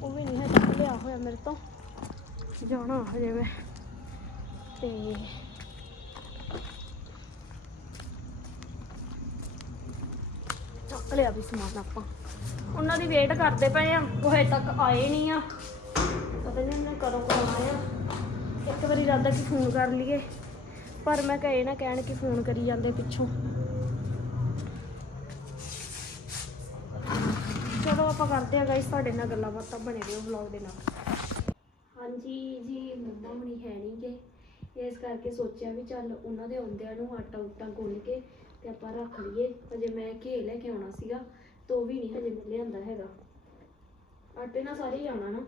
ਉਹ ਵੀ ਨਹੀਂ ਹਜੇ ਲਿਆ ਹੋਇਆ ਮੇਰੇ ਤੋਂ। ਜਾਣਾ ਹਜੇ ਮੈਂ। ਤੇ ਚੱਕ ਲਿਆ ਵੀ ਸਮਾਨ ਆਪਾਂ। ਉਹਨਾਂ ਦੀ ਵੇਟ ਕਰਦੇ ਪਏ ਆ। ਉਹ ਹਜੇ ਤੱਕ ਆਏ ਨਹੀਂ ਆ। ਪਤਾ ਨਹੀਂ ਉਹਨੇ ਕਦੋਂ ਕਦੋਂ ਆਇਆ ਇੱਕ ਵਾਰੀ ਇਰਾਦਾ ਕਿ ਫੋਨ ਕਰ ਲਈਏ। ਪਰ ਮੈਂ ਕਹੇ ਨਾ ਕਹਿਣ ਕਿ ਫੋਨ ਕਰੀ ਜਾਂਦੇ ਪਿੱਛੋਂ ਚਲੋ ਆਪਾਂ ਕਰਦੇ ਆ ਗਾਇਸ ਤੁਹਾਡੇ ਨਾਲ ਗੱਲਾਂ ਬਾਤਾਂ ਬਣੇ ਰਹੋ ਵਲੌਗ ਦੇ ਨਾਲ। ਹਾਂਜੀ ਜੀ ਮੰਮਾ ਹੁਣੀ ਹੈ ਨਹੀਂ ਗੇ। ਇਸ ਕਰਕੇ ਸੋਚਿਆ ਵੀ ਚੱਲ ਉਹਨਾਂ ਦੇ ਆਉਂਦਿਆਂ ਨੂੰ ਆਟਾ ਉਟਾ ਗੁੰਨ ਕੇ ਤੇ ਆਪਾਂ ਰੱਖ ਲਈਏ। ਹਜੇ ਮੈਂ ਘੇ ਲੈ ਕੇ ਆਉਣਾ ਸੀਗਾ ਤੇ ਉਹ ਵੀ ਨਹੀਂ ਹਜੇ ਮੈਂ ਲਿਆਂਦਾ ਹੈਗਾ। ਆਟੇ ਨਾਲ ਸਾਰੇ ਹੀ ਆਉਣਾ ਨਾ।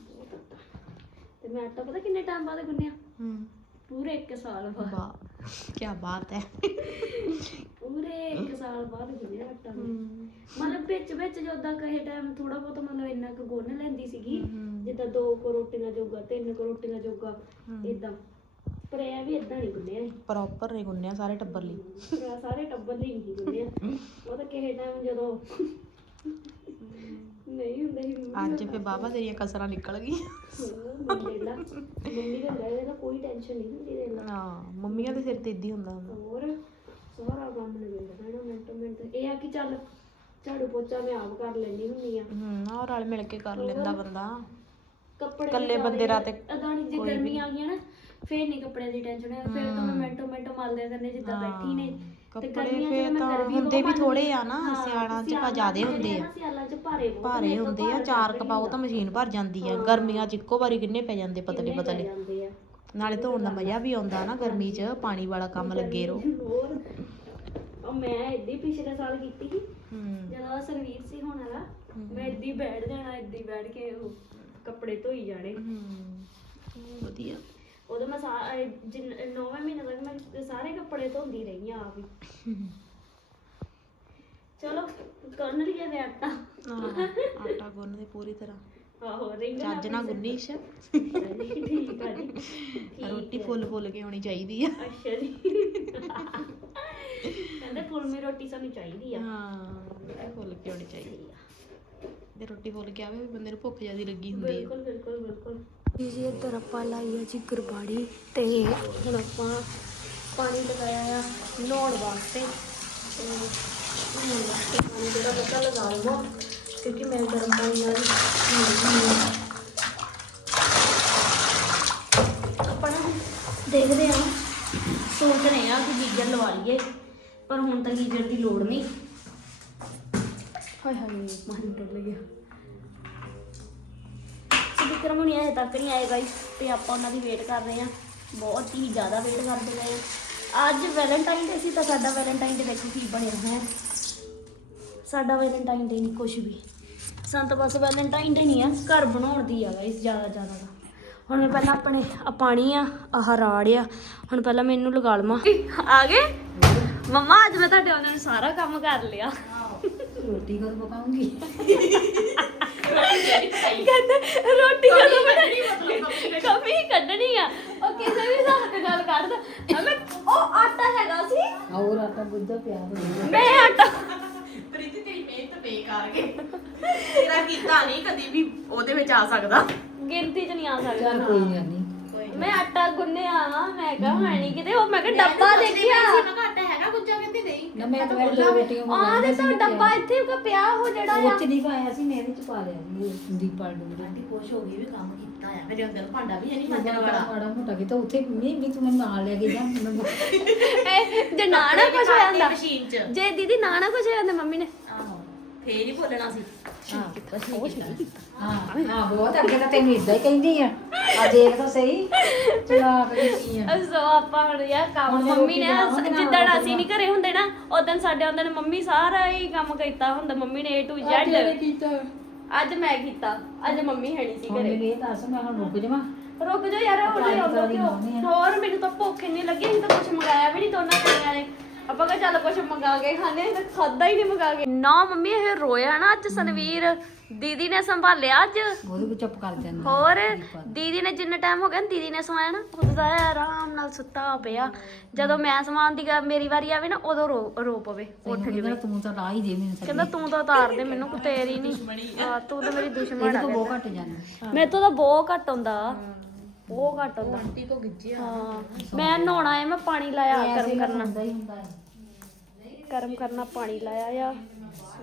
ਬਹੁਤ ਆਟਾ। ਤੇ ਮੈਂ ਆਟਾ ਪਤਾ ਕਿੰਨੇ ਟਾਈਮ ਬਾਅਦ ਗੁੰਨਿਆ? ਹੂੰ। ਪੂਰੇ 1 ਸਾਲ ਬਾਅਦ। ਵਾਹ ਕੀ ਬਾਤ ਹੈ। ਪੂਰੇ 1 ਸਾਲ ਬਾਅਦ ਗੁੰਨਿਆ ਆਟਾ ਮੈਂ ਮਤਲਬ ਵਿੱਚ ਵਿੱਚ ਜਦੋਂ ਕਹੇ ਟਾਈਮ ਥੋੜਾ ਬਹੁਤ ਮਤਲਬ ਇੰਨਾ ਕੁ ਗੁੰਨ ਲੈਂਦੀ ਸੀਗੀ। ਜਿੱਦਾਂ ਦੋ ਕੁ ਰੋਟੀਆਂ ਜੋਗਾ ਤਿੰਨ ਕੁ ਰੋਟੀਆਂ ਜੋਗਾ ਇਦਾਂ ਪਰ ਇਹ ਵੀ ਇਦਾਂ ਨਹੀਂ ਗੁੰਨਿਆ ਸੀ। ਪ੍ਰੋਪਰ ਨਹੀਂ ਗੁੰਨਿਆ ਸਾਰੇ ਟੱਬਰ ਲਈ। ਪਰ ਸਾਰੇ ਟੱਬਰ ਲਈ ਨਹੀਂ ਗੁੰਨਿਆ। ਉਹ ਤਾਂ ਕਿਸੇ ਟਾਈਮ ਜਦੋਂ ਨਹੀਂ ਹੁੰਦੇ ਸੀ ਅੱਜ ਫੇ ਬਾਬਾ ਤੇਰੀਆਂ ਕਸਰਾਂ ਨਿਕਲ ਗਈਆਂ। ਮੰਮੀ ਦਾ ਮੰਮੀ ਦੇ ਲੈ ਇਹਦਾ ਕੋਈ ਟੈਨਸ਼ਨ ਨਹੀਂ ਹੁੰਦੀ ਦੇ ਹਾਂ ਮੰਮੀਆਂ ਦੇ ਸਿਰ ਤੇ ਇੱਦੀ ਹੁੰਦਾ ਹੁੰਦਾ। ਹੋਰ ਸਾਰਾ ਕੰਮ ਨਿਬੜ ਜਾਣਾ ਮਿੰਟੋ ਮਿੰਟ। ਇਹ ਆ ਕਿ ਚੱਲ ਝਾੜੂ ਪੋਚਾ ਮੈਂ ਆਪ ਕਰ ਲੈਂਦੀ ਹੁੰਦੀ ਆ। ਹੂੰ ਆਹ ਰਲ ਮਿਲ ਕੇ ਕਰ ਲੈਂਦਾ ਬੰਦਾ। ਕੱਪੜੇ ਬੰਦੇ ਰਾਤੇ ਜੇ ਗਰਮੀ ਆ ਗਈ ਨਾ ਫੇਰ ਨਹੀਂ ਕੱਪੜਿਆਂ ਦੀ ਟੈਨਸ਼ਨ ਹੈ ਫੇਰ ਤਾਂ ਮੈਂ ਮਿੰਟੋ ਮਿੰਟ ਮਲਦੇ ਕਰਨੇ ਜਿੱਦਾਂ ਬੈਠੀ ਨੇ। ਕੱਪੜੇ ਗਰਮੀਆਂ 'ਚ ਫੇਰ ਤਾਂ ਗਰਮੀ ਹੁੰਦੇ ਵੀ ਬਹੁਤ ਥੋੜੇ ਆ। ਨਾ ਹਾਂ, ਸਿਆਲਾਂ ਚ ਪਾ ਜ਼ਿਆਦੇ ਹੁੰਦੇ ਆ ਨਾ, ਸਿਆਲਾਂ 'ਚ ਭਾਰੇ ਬਹੁਤ ਹੁੰਦੇ ਆ ਚਾਰ ਕਪਾਓ ਤਾਂ ਮਸ਼ੀਨ ਭਰ ਜਾਂਦੀ ਆ ਗਰਮੀਆਂ ਚ ਇੱਕੋ ਵਾਰੀ ਕਿੰਨੇ ਪੈ ਜਾਂਦੇ ਪਤਲੇ ਪਤਲੇ। ਜਾਂਦੇ ਆ। ਨਾਲੇ ਧੋਣ ਦਾ ਮਜ਼ਾ ਵੀ ਆਉਂਦਾ ਨਾ ਗਰਮੀ ਚ ਪਾਣੀ ਵਾਲਾ ਕੰਮ ਲੱਗੇ ਰਹੋ। ਹੋਰ। ਉਹ ਮੈਂ ਪਿਛਲੇ ਸਾਲ ਕੀਤੀ ਸੀ ਹੂੰ। ਜਦੋਂ ਸਰਵੀਰ ਸੀ ਹੋਣ ਵਾਲਾ ਮੈਂ ਏਦੀ ਬੈਠ ਜਾਣਾ ਏਦੀ ਬੈਠ ਕੇ ਉਹ ਕੱਪੜੇ ਧੋਈ ਜਾਣੇ। ਹੂੰ। ਵਧੀਆ। ਉਦੋਂ ਮੈਂ ਸਾ- ਇਹ ਜਿੰਨ- ਨੌਵੇਂ ਮਹੀਨੇ ਤੱਕ ਮੈਂ ਸਾਰੇ ਕੱਪੜੇ ਧੋਂਦੀ ਰਹੀ ਆ ਆਪ ਹੀ। ਚਲੋ ਕਰਨ ਲਈਏ ਵੇ ਆਟਾ। ਹਾਂ ਆਟਾ ਗੁੰਨ ਦੇ ਪੂਰੀ ਤਰ੍ਹਾਂ। ਆਹੋ ਰਿੰਗ ਚੱਜ ਨਾਲ ਗੁੰਨੀਸ਼ ਠੀਕ ਆ ਜੀ। ਠੀਕ ਰੋਟੀ ਫੁੱਲ ਫੁੱਲ ਕੇ ਹੋਣੀ ਚਾਹੀਦੀ ਆ। ਅੱਛਾ ਜੀ। ਕਹਿੰਦੇ ਫੁੱਲਮੀ ਰੋਟੀ ਸਾਨੂੰ ਚਾਹੀਦੀ ਆ। ਹਾਂ ਫੁੱਲ ਕੇ ਹੋਣੀ ਚਾਹੀਦੀ। ਆ। ਤੇ ਰੋਟੀ ਫੁੱਲ ਕੇ ਆਵੇ ਵੀ ਬੰਦੇ ਨੂੰ ਭੁੱਖ ਜਿਆਦੀ ਲੱਗੀ ਹੁੰਦੀ ਆ। ਬਿਲਕੁਲ ਬਿਲਕੁਲ ਬਿਲਕੁਲ। ਜੀ ਜੀ ਇੱਧਰ ਆਪਾਂ ਲਾਈ ਆ ਜੀ ਗੁਰਬਾੜੀ ਤੇ ਹੁਣ ਆਪਾਂ ਪਾਣੀ ਲਗਾਇਆ ਆ ਨਹਾਉਣ ਵਾਸਤੇ। ਤੇ ਨਹਾਉਣ ਵਾਸਤੇ ਪਾਣੀ ਜਿਹੜਾ ਬੱਕਾ ਲਗਾ ਲਵਾਂ, ਕਿਉਂਕਿ ਮੈਂ ਗਰਮ ਪਾਣੀ ਨਾਲ ਆਪਾਂ ਨਾ ਦੇਖਦੇ ਆ ਸੋਚ ਰਹੇ ਆ ਕਿ ਗੀਜ਼ਰ ਲਵਾ ਲਈਏ ਪਰ ਹੁਣ ਤਾਂ ਗੀਜ਼ਰ ਦੀ ਲੋੜ ਨਹੀਂ। ਹਾਏ ਹਾਏ ਮਾਰੀ ਟੁੱਟ ਗਿਆ ਵਿਕਰਮ ਹੁਣੀ ਅਜੇ ਤੱਕ ਨਹੀਂ ਆਏ ਗਾਈਸ ਤੇ ਆਪਾਂ ਉਹਨਾਂ ਦੀ ਵੇਟ ਕਰ ਰਹੇ ਆ ਬਹੁਤ ਹੀ ਜ਼ਿਆਦਾ ਵੇਟ ਕਰਦੇ ਪਏ ਆ। ਅੱਜ ਵੈਲੈਂਟਾਈਨ ਡੇ ਸੀ ਤਾਂ ਸਾਡਾ ਵੈਲੈਂਟਾਈਨ ਡੇ ਦੇਖੋ ਕੀ ਬਣਿਆ ਹੈ ਸਾਡਾ ਵੈਲੈਂਟਾਈਨ ਡੇ ਨਹੀਂ ਕੁਝ ਵੀ। ਸਾਨੂੰ ਬਸ ਵੈਲੈਂਟਾਈਨ ਡੇ ਨਹੀਂ ਆ, ਘਰ ਬਣਾਉਣ ਦੀ ਆ ਗਾਈਸ ਜ਼ਿਆਦਾ ਜ਼ਿਆਦਾ ਦਾ ਹੁਣ ਮੈਂ ਪਹਿਲਾਂ ਆਪਣੇ ਆ ਪਾਣੀ ਆ, ਆਹ ਰਾੜ ਆ, ਹੁਣ ਪਹਿਲਾਂ ਮੈਨੂੰ ਲਗਾ ਲਵਾਂ। ਆ ਗਏ? ਮੰਮਾ, ਅੱਜ ਮੈਂ ਤੁਹਾਡੇ ਉਹਨਾਂ ਨੂੰ ਸਾਰਾ ਕੰਮ ਕਰ ਲਿਆ। ਰੋਟੀ ਕਦੋਂ ਪਕਾਉਂਗੀ? ਕਹਿੰਦੇ ਰੋਟੀ ਕਦੋਂ ਬਣਾਣੀ ਕਮੀ ਕੱਢਣੀ। ਆ। ਉਹ ਕਿਸੇ ਵੀ ਹਿਸਾਬ ਤੇ ਗੱਲ ਕਰਦਾ ਮੈਂ ਉਹ ਆਟਾ ਹੈਗਾ ਸੀ। ਹੋਰ ਆਟਾ ਬੁੱਧਾ ਪਿਆ ਹੋਇਆ। ਮੈਂ ਆਟਾ ਪ੍ਰੀਤੀ ਤੇਰੀ ਮਿਹਨਤ ਬੇਕਾਰ ਕੇ ਤੇਰਾ ਕੀਤਾ ਨਹੀਂ ਕਦੀ ਵੀ ਉਹਦੇ ਵਿੱਚ ਆ ਸਕਦਾ। ਗਿਣਤੀ ਚ ਨਹੀਂ ਆ ਚੱਲ ਸਕਦਾ ਕੋਈ ਗੱਲ ਨਹੀਂ। ਮੈਂ ਆਟਾ ਗੁੰਨਿਆ ਵਾ ਮੈਂ ਕਿਹਾ ਹੈ ਨਹੀਂ ਕਿਤੇ। ਉਹ ਮੈਂ ਕਿਹਾ ਡੱਬਾ ਦੇਖਿਆ। ਹੈਗਾ ਕੁਝ ਕਹਿੰਦੀ ਨਹੀਂ ਨਾ ਮੈਂ ਤਾਂ ਦੋ ਰੋਟੀਆਂ ਆਹ ਦੇ ਤਾਂ ਡੱਬਾ ਇੱਥੇ ਕੋ ਪਿਆ ਉਹ ਜਿਹੜਾ ਆ। ਵਿੱਚ ਨਹੀਂ ਪਾਇਆ ਸੀ ਮੈਂ ਵਿੱਚ ਪਾ ਲਿਆ ਇਹ ਦੀਪਾਲ ਡੂਰੇ ਆਂਟੀ ਖੁਸ਼ ਹੋ ਗਈ ਵੀ ਕੰਮ ਕੀਤਾ ਆ। ਮੇਰੇ ਅੰਦਰ ਭਾਂਡਾ ਵੀ ਹੈ ਨਹੀਂ ਮਾੜਾ ਮਾਜਣ ਵਾਲਾ। ਮਾੜਾ ਮੋਟਾ ਕੀਤਾ ਉੱਥੇ ਵੀ ਵੀ ਤੂੰ ਮੈਨੂੰ <laughs> ਨਾਲ ਲੈ ਕੇ ਜਾ ਇਹ ਜੇ ਨਾ ਨਾ ਕੁਝ ਹੋ ਜਾਂਦਾ। ਮਸ਼ੀਨ 'ਚ। ਜੇ ਦੀਦੀ ਨਾ ਨਾ ਕੁਝ ਹੋ ਜਾਂਦਾ ਮੰਮੀ ਨੇ। ਆਹੋ ਫੇਰ ਹੀ ਬੋਲਣਾ ਸੀ। ਹਾਂ ਹਾਂ ਬਹੁਤ ਅੱਗੇ ਤਾਂ ਤੈਨੂੰ ਇਦਾਂ ਹੀ ਕਹਿੰਦੀ ਆ। ਆ ਦੇਖ ਤਾਂ ਸਹੀ। ਚਲਾਕ ਕੀਤੀ ਆ। ਸੋ ਆਪਾਂ ਹੁਣ ਯਾਰ ਕੰਮ ਹੁਣ ਮੰਮੀ ਰੋਟੀ ਨੇ ਬਣਾਵਾਂਗੇ ਨਾਲ ਜਿੱਦਣ ਰੋਟੀ ਅਸੀਂ ਨਹੀਂ ਘਰੇ ਹੁੰਦੇ ਨਾ ਉਦੋਂ ਸਾਡੇ ਆਉਂਦੇ ਨੇ ਮੰਮੀ ਸਾਰਾ ਹੀ ਕੰਮ ਕੀਤਾ ਹੁੰਦਾ ਮੰਮੀ ਨੇ A to Z ਕੀਤਾ? ਅੱਜ ਮੈਂ ਕੀਤਾ ਅੱਜ ਮੰਮੀ ਹੈ ਨਹੀਂ ਸੀ ਹੁਣ ਘਰੇ। ਮੈਨੂੰ ਇਹ ਦੱਸ ਮੈਂ ਹੁਣ ਰੁਕ ਜਾਵਾਂ। ਜਾ ਯਾਰ। ਹੋਰ ਮੈਨੂੰ ਤਾਂ ਭੁੱਖ ਨਹੀਂ ਲੱਗੀ ਅਸੀਂ ਤਾਂ ਕੁਝ ਮੰਗਾਇਆ ਵੀ ਨਹੀਂ ਦੋਨਾਂ ਜਣਿਆਂ ਨੇ। ਆਪਾਂ ਕਹ ਚੱਲ ਕੁਝ ਮੰਗਾ ਕੇ ਖਾਣੇ ਤਾਂ ਖਾਦਾ ਹੀ ਨਹੀਂ ਮੰਗਾ ਕੇ। ਨਾ ਮੰਮੀ ਇਹ ਰੋਇਆ ਨਾ ਅੱਜ ਸਨਵੀਰ। ਦੀਦੀ ਨੇ ਸੰਭਾਲਿਆ ਅੱਜ? ਉਹਦੇ ਕੋ ਚੁੱਪ ਕਰ ਜਾਂਦਾ। ਹੋਰ? ਦੀਦੀ ਨੇ ਜਿੰਨਾ ਟਾਈਮ ਹੋ ਗਿਆ ਨਾ ਦੀਦੀ ਨੇ ਸਵਾਇਆ ਨਾ ਉਦੋਂ ਦਾ ਆਰਾਮ ਨਾਲ ਸੁੱਤਾ ਪਿਆ। ਜਦੋਂ ਮੈਂ ਸਮਾਨ ਦੀ ਗਾ- ਮੇਰੀ ਵਾਰੀ ਆਵੇ ਨਾ ਉਦੋਂ ਰੋ ਰੋ ਪਵੇ ਉੱਠ ਜਵੇ। ਕਹਿੰਦਾ ਤੂੰ ਤਾਂ ਲਾ ਹੀ ਦੇ ਮੈਨੂੰ ਕਹਿੰਦਾ ਤੂੰ ਤਾਂ ਉਤਾਰ ਦੇ ਮੈਨੂੰ ਕੋਈ ਤੇਰੀ ਨਹੀਂ ਹਾਂ ਤੂੰ ਤਾਂ ਮੇਰੀ ਦੁਸ਼ਮਣ ਇਹਦੇ ਆ ਕੋ ਬਹੁਤ ਘੱਟ ਜਾਂਦਾ ਮੇਰੇ ਤੋਂ ਤਾਂ ਬਹੁਤ ਘੱਟ ਹੁੰਦਾ। ਬਹੁਤ ਘੱਟ ਹੁੰਦਾ। ਆਂਟੀ ਕੋ ਗਿੱਜਿਆ ਹਾਂ। ਮੈਂ ਨਹਾਉਣਾ ਹੈ ਮੈਂ ਪਾਣੀ ਲਾਇਆ ਗਰਮ ਕਰਨਾ। ਹੁੰਦਾ ਹੀ ਹੁੰਦਾ। ਹੈ ਗਰਮ ਕਰਨਾ ਪਾਣੀ ਲਾਇਆ ਆ।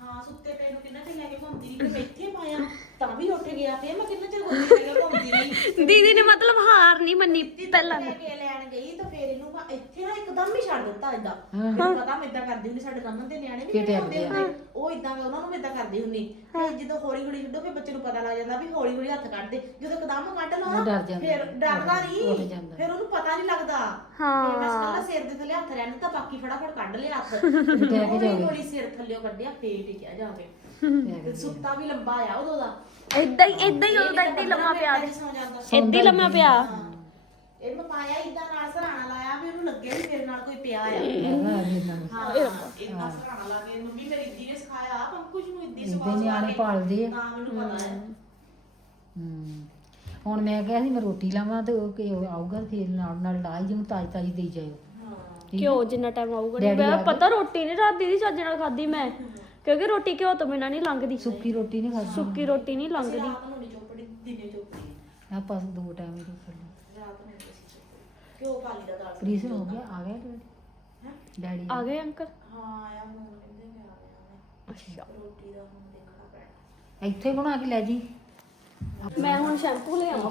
ਹਾਂ ਸੁੱਤੇ ਪੈ ਨੂੰ ਕਿੰਨਾ ਚਿਰ ਲੈ ਕੇ ਘੁੰਮਦੀ ਰਹੀ ਮੈਂ ਇੱਥੇ ਪਾਇਆ ਤਾਂ ਵੀ ਉੱਠ ਗਿਆ ਫੇਰ ਮੈਂ ਕਿੰਨਾ ਚਿਰ ਗੋਦੀ ਲੈ ਕੇ ਘੁੰਮਦੀ ਰਹੀ? ਦੀਦੀ ਨੇ ਮਤਲਬ ਹਾਰ ਨਹੀਂ ਮੰਨੀ ਪਹਿਲਾਂ ਲੈ ਕੇ ਲੈਣ ਗਈ ਤਾਂ ਫੇਰ ਇਹਨੂੰ ਮੈਂ ਇੱਥੇ ਨਾ ਇੱਕਦਮ ਹੀ ਛੱਡ ਦਿੱਤਾ ਇਦਾਂ ਮੈਨੂੰ ਪਤਾ ਮੈਂ ਇਦਾਂ ਕਰਦੀ ਹੁੰਦੀ ਸਾਡੇ ਰਮਨ ਦੇ ਨਿਆਣੇ ਵੀ ਹੁੰਦੇ ਹੁੰਦੇ ਉਹ ਇਦਾਂ ਉਹਨਾਂ ਨੂੰ ਵੀ ਇਦਾਂ ਕਰਦੀ ਹੁੰਦੀ। ਫਿਰ ਜਦੋਂ ਹੌਲੀ ਹੌਲੀ ਛੱਡੋ ਫਿਰ ਬੱਚੇ ਨੂੰ ਪਤਾ ਲੱਗ ਜਾਂਦਾ ਵੀ ਹੌਲੀ ਹੌਲੀ ਹੱਥ ਕੱਢ ਦੇ ਜਦੋਂ ਇੱਕਦਮ ਕੱਢ ਜਾਂਦਾ। ਫਿਰ ਡਰਦਾ ਨਹੀਂ। ਫਿਰ ਉਹਨੂੰ ਪਤਾ ਨਹੀਂ ਲੱਗਦਾ। ਹਾਂ। ਮੈਂ ਕੱਲਾ ਸਿਰ ਦੇ ਥੱਲੇ ਹੱਥ ਰਹਿਣ ਦਿੱਤਾ ਬਾਕੀ ਫਟਾਫਟ ਕੱਢ ਲਿਆ ਹੱਥ। <laughs> ਕੇ ਹੌਲੀ। ਹੌਲੀ ਸਿਰ ਥੱਲਿਓ ਕੱਢਿਆ ਫੇਰ ਟਿਕਿਆ ਜਾਵੇ। ਤੇ ਸੁੱਤਾ ਵੀ ਲੰਬਾ ਆ ਉਦੋਂ ਦਾ। ਇਦਾਂ ਹੀ ਇਦਾਂ ਹੀ ਉਦੋਂ ਦਾ ਏਦਾਂ ਹੀ ਲੰਮਾ ਪਿਆ। ਏਦਾਂ ਹੀ ਲੰਮਾ ਪਿਆ। ਇਹ ਮੈਂ ਪਾਇਆ ਇਦਾਂ ਨਾਲ ਸਰਾਣਾ ਲਾਇਆ ਵੀ ਉਹਨੂੰ ਲੱਗੇ ਵੀ ਮੇਰੇ ਨਾਲ ਕੋਈ ਪਿਆ ਆ। ਹਾਂ ਇਦਾਂ ਸਰਾਣਾ ਲਾ ਕੇ ਮੰਮੀ ਮੇਰੀ ਇੱਦੀ ਨੇ ਸਿਖਾਇਆ ਪੰਕੁਜ ਨੂੰ ਇੱਦੀ ਇਹਦੇ ਸਿਖਾ ਨਿਆਣੇ ਪਾਲਦੇ ਆ। ਤਾਂ ਮੈਨੂੰ ਪਤਾ ਹੈ। ਹੂੰ। ਹੁਣ ਮੈਂ ਕਿਹਾ ਸੀ ਮੈਂ ਰੋਟੀ ਲਾਵਾਂ ਤੇ ਉਹ ਕਿ ਆਊਗਾ ਫੇਰ ਨਾਲ ਨਾਲ ਲਾਈ ਜਿਉਂ ਤਾਜੀ ਤਾਜੀ ਦੇਈ ਜਾਇਓ। ਕਿਉਂ ਜਿੰਨਾ ਟਾਈਮ ਆਊਗਾ ਡੈਡੀ ਮੈਂ ਆ ਗਏ। ਪਤਾ ਰੋਟੀ ਨਹੀਂ ਰਾਤ ਦੀ ਚੱਜ ਨਾਲ ਖਾਦੀ ਮੈਂ ਕਿਉਂਕਿ ਰੋਟੀ ਘਿਓ ਤੋਂ ਬਿਨਾਂ ਨਹੀਂ ਲੰਘਦੀ। ਸੁੱਕੀ ਰੋਟੀ ਨਹੀਂ ਖਾਦੀ ਸੁੱਕੀ ਰੋਟੀ ਨਹੀਂ ਲੰਘਦੀ। ਰਾਤ ਨੂੰ ਨਹੀਂ ਚੋਪੜੀ ਦਿਨੇ ਚੋਪੜੀ। ਆਪਾਂ ਦੋ ਟਾਈਮ ਹੀ ਰੋਟੀ ਖਾਂਦੇ ਰਾਤ ਨੂੰ ਨਹੀਂ ਅਸੀਂ ਕਿਉਂ ਕਾਲੀ ਦਾ ਦਾਲ ਪ੍ਰੀਸਨ ਹੋ ਗਿਆ? ਆ ਗਿਆ ਡੈਡੀ? ਡੈਡੀ ਆ ਗਏ ਅੰਕਲ? ਹਾਂ ਆਇਆ ਹੁਣ ਕਹਿੰਦੇ ਮੈਂ ਆ ਗਿਆ। ਅੱਛਾ। ਉਹਨੇ ਰੋਟੀ ਦਾ ਹੁਣ ਦੇਖਣਾ ਪੈਣਾ। ਇੱਥੇ ਬਣਾ ਕੇ ਲੈ ਜੀ। ਮੈਂ ਹੁਣ ਸ਼ੈਂਪੂ ਲੈ ਆਵਾਂ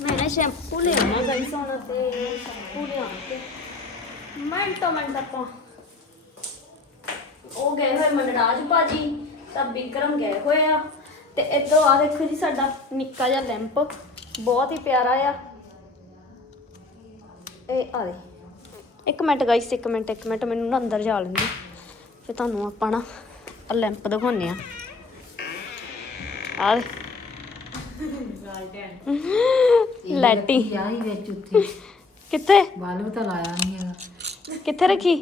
ਮੈਂ ਨਾ ਸ਼ੈਂਪੂ ਲੈ ਗਾਈਸ ਹੁਣ ਤੇ, ਸ਼ੈਂਪੂ ਲਿਆ ਕੇ ਮਿੰਟੋ ਮਿੰਟ ਆਪਾਂ। ਉਹ ਗਏ ਹੋਏ ਮਨਰਾਜ ਭਾਜੀ, ਤਾਂ ਵਿਕਰਮ ਗਏ ਹੋਏ ਆ। ਤੇ ਇੱਧਰੋਂ ਆ ਦੇਖੋ ਜੀ ਸਾਡਾ ਨਿੱਕਾ ਜਿਹਾ ਲੈਂਪ, ਬਹੁਤ ਹੀ ਪਿਆਰਾ ਆ। ਇਹ ਆ ਦੇ ਇੱਕ ਮਿੰਟ ਗਾਈਸ ਇੱਕ ਮਿੰਟ ਇੱਕ ਮਿੰਟ, ਮੈਨੂੰ ਨਾ ਅੰਦਰ ਜਾ ਲੈਂਦੇ ਫਿਰ ਤੁਹਾਨੂੰ ਆਪਾਂ ਨਾ ਲੈਂਪ ਦਿਖਾਉਂਦੇ ਆ। ਆ ਦੇ ਲੈਟੀ ਆ ਹੀ ਵਿੱਚ ਉੱਥੇ। ਕਿੱਥੇ? ਬਲਬ ਤਾਂ ਲਾਇਆ ਨਹੀਂ ਹੈਗਾ। ਕਿੱਥੇ ਰੱਖੀ?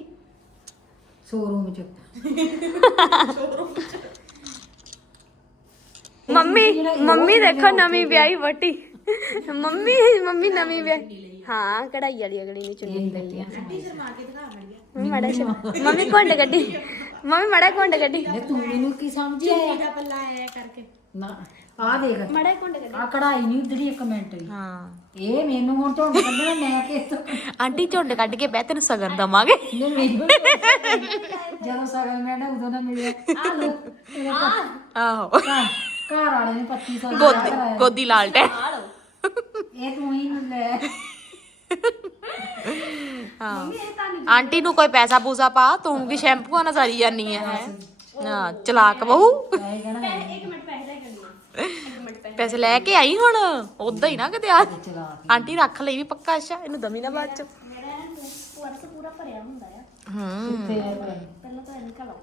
ਸ਼ੋਰੂਮ ਚ। <laughs> ਮੰਮੀ ਮੰਮੀ ਦੇਖੋ ਨਵੀਂ ਵਿਆਹੀ ਵਟੀ ਮੰਮੀ ਮੰਮੀ ਨਵੀਂ ਵਿਆਹੀ। ਹਾਂ ਕਢਾਈ ਵਾਲੀ ਅਗਲੀ ਨੇ ਚੁੰਨੀ ਲਈ ਆ। ਮੰਮੀ ਮੜਾ ਮੰਮੀ ਘੁੰਡ ਗੱਡੀ ਮੰਮੀ ਮੜਾ ਘੁੰਡ ਗੱਡੀ ਤੂੰ ਮੈਨੂੰ ਕੀ ਸਮਝਿਆ ਆ? ਪੱਲਾ ਆਇਆ ਕਰਕੇ। ਨਾ। ਆ ਦੇਖ। ਮੜਾ ਘੁੰਡ ਕੇ ਆ ਕਢਾਈ ਨਹੀਂ ਉਧੜੀ ਇੱਕ ਮਿੰਟ ਵੀ ਹਾਂ। ਇਹ ਮੈਨੂੰ ਹੁਣ ਝੋਂਡ ਕੱਢਣਾ ਮੈਂ ਕਿਸ ਤੋਂ ਆਂਟੀ ਝੁੰਡ ਕੱਢ ਕੇ ਬਹਿ ਤੈਨੂੰ ਸਗਨ ਦਵਾਂਗੇ। ਨਹੀਂ ਮੈਨੂੰ ਜਦੋਂ ਸਗਨ ਮੈਂ ਨਾ ਉਦੋਂ ਨਾ ਮਿਲਿਆ। ਆ ਲੋ ਤੇਰੇ ਘਰ ਆਹੋ। ਘਰ ਵਾਲੇ ਨੇ 2500 ਦਾ ਗੋਦੀ ਕਰਾਇਆ। ਗੋਦੀ ਲਾਲਟੇ ਇਹ ਤੂੰ ਹੀ ਲੈ। ਹਾਂ। ਆਂਟੀ ਨੂੰ ਕੋਈ ਪੈਸਾ ਪੂਸਾ ਪਾ ਤੂੰ ਵੀ ਸ਼ੈਂਪੂਆਂ ਨਾਲ ਸਾਰੀ ਜਾਨੀ ਹੈ। ਹਾਂ ਚਲਾਕ ਬਹੂ। ਕਹਿਣਾ ਇੱਕ ਮਿੰਟ ਪੈਸੇ ਲੈ ਕੇ ਆਈ ਹੁਣ? ਉਦਾਂ ਹੀ ਨਾ ਕਿਤੇ ਆ ਆਂਟੀ ਰੱਖ ਲਈ ਵੀ ਪੱਕਾ ਅੱਛਾ ਇਹਨੂੰ ਦਮੀ ਨਾ ਬਾਅਦ ਚ। ਮੇਰਾ ਪਰਸ ਪੂਰਾ ਭਰਿਆ ਹੁੰਦਾ ਆ ਹੂੰ। ਤੇ ਇਹ ਪਹਿਲਾਂ ਤਾਂ ਐਨਕਾਂ ਲਾਓ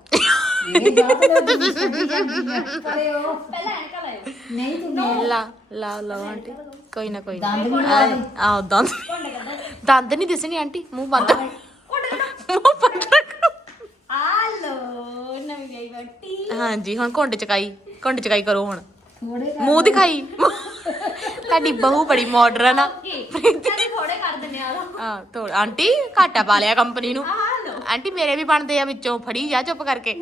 ਜਾ ਤੇ ਉਹਦੀ ਛੱਡੀ ਜਾਂਦੀ ਆ ਕਰੇ ਉਹ ਪਹਿਲਾਂ ਐਨਕਾਂ ਲਾਓ ਨਹੀਂ ਤੂੰ ਮੈਂ ਲਾ ਲਾ ਲਾ ਆਂਟੀ। ਕੋਈ ਨਾ ਕੋਈ ਦੰਦ ਵੀ ਲਾ ਦੰਦ। ਦੰਦ ਨਹੀਂ ਦਿਸਣੀ ਆਂਟੀ ਮੂੰਹ ਬੰਦ ਮੂੰਹ ਬੰਦ ਰੱਖੋ ਆ ਲੋ ਨਵੀਂ ਗਈ ਬੱਟੀ ਹਾਂਜੀ ਹੁਣ ਘੁੰਡ ਚਕਾਈ ਘੁੰਡ ਚਕਾਈ ਕਰੋ ਹੁਣ। ਮੂੰਹ ਦਿਖਾਈ। ਤੁਹਾਡੀ ਬਹੂ ਬੜੀ ਮਾਡਰਨ ਆ ਕਹਿੰਦੇ ਥੋੜੇ ਕਰ ਦਿੰਨੇ ਆ ਆਂਟੀ ਘਾਟਾ ਪਾ ਲਿਆ ਕੰਪਨੀ ਨੂੰ। ਆਂਟੀ ਮੇਰੇ ਵੀ ਬਣਦੇ ਆ ਵਿੱਚੋਂ ਫੜੀ ਜਾ ਚੁੱਪ ਕਰਕੇ।